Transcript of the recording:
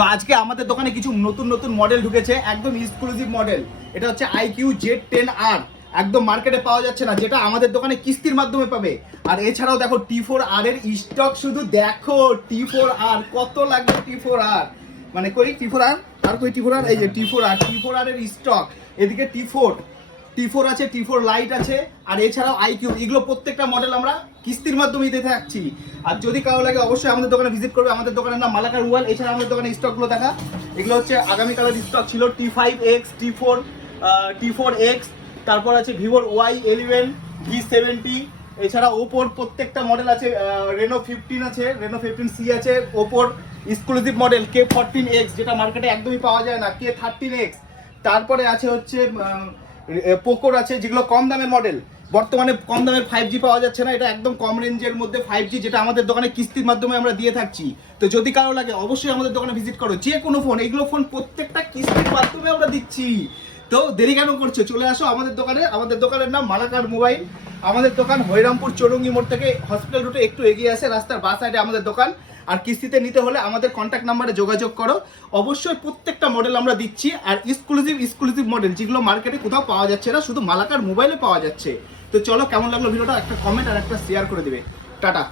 তো আজকে আমাদের দোকানে কিছু নতুন নতুন মডেল ঢুকেছে, একদম এক্সক্লুসিভ মডেল। এটা হচ্ছে IQ Z10R, একদম মার্কেটে পাওয়া যাচ্ছে না, যেটা আমাদের দোকানে কিস্তির মাধ্যমে পাবে। আর এছাড়াও দেখো T4R এর স্টক, শুধু দেখো T4R কত লাগবে। T4R মানে কই T4R আর কই T4R, এই যে T4R এর স্টক। এদিকে T4 আছে, T4 লাইট আছে, আর এছাড়াও IQ, এগুলো প্রত্যেকটা মডেল আমরা কিস্তির মাধ্যমে দিতে থাকছি। আর যদি কারো লাগে অবশ্যই আমাদের দোকানে ভিজিট করবে। আমাদের দোকানের নাম মালাকার মোবাইল। এছাড়া আমাদের দোকানে স্টকগুলো দেখা, এগুলো হচ্ছে আগামীকালের স্টক ছিল। T5X, T4X, তারপর আছে ভিভোর Y11, V70, এছাড়া ওপোর প্রত্যেকটা মডেল আছে। রেনো 15 আছে, রেনো 15C আছে, ওপোর এক্সক্লুসিভ মডেল K14X, যেটা মার্কেটে একদমই পাওয়া যায় না, K13X। তারপরে আছে হচ্ছে পোকোর আছে, যেগুলো কম দামের মডেল। বর্তমানে কম দামের 5G পাওয়া যাচ্ছে না, এটা একদম কম রেঞ্জের মধ্যে 5G, যেটা আমাদের দোকানে কিস্তির মাধ্যমে আমরা দিয়ে থাকছি। তো যদি কারো লাগে অবশ্যই আমাদের দোকানে ভিজিট করো। যে কোনো ফোন, এইগুলো ফোন প্রত্যেকটা কিস্তির মাধ্যমে আমরা দিচ্ছি। তো দেরি কেন করছো, চলে আসো আমাদের দোকানে। আমাদের দোকানের নাম মালাকার মোবাইল। আমাদের দোকান হরিরামপুর চৌরঙ্গি মোড় থেকে হসপিটাল রুটে একটু এগিয়ে আসে, রাস্তার বাঁ সাইডে আমাদের দোকান। আর কিস্তিতে নিতে হলে আমাদের কন্ট্যাক্ট নাম্বারে যোগাযোগ করো। অবশ্যই প্রত্যেকটা মডেল আমরা দিচ্ছি, আর এক্সক্লুসিভ মডেল, যেগুলো মার্কেটে কোথাও পাওয়া যাচ্ছে না, শুধু মালাকার মোবাইলে পাওয়া যাচ্ছে। তো চলো, কেমন লাগলো ভিডিওটা একটা কমেন্ট আর একটা শেয়ার করে দিবে। টাটা।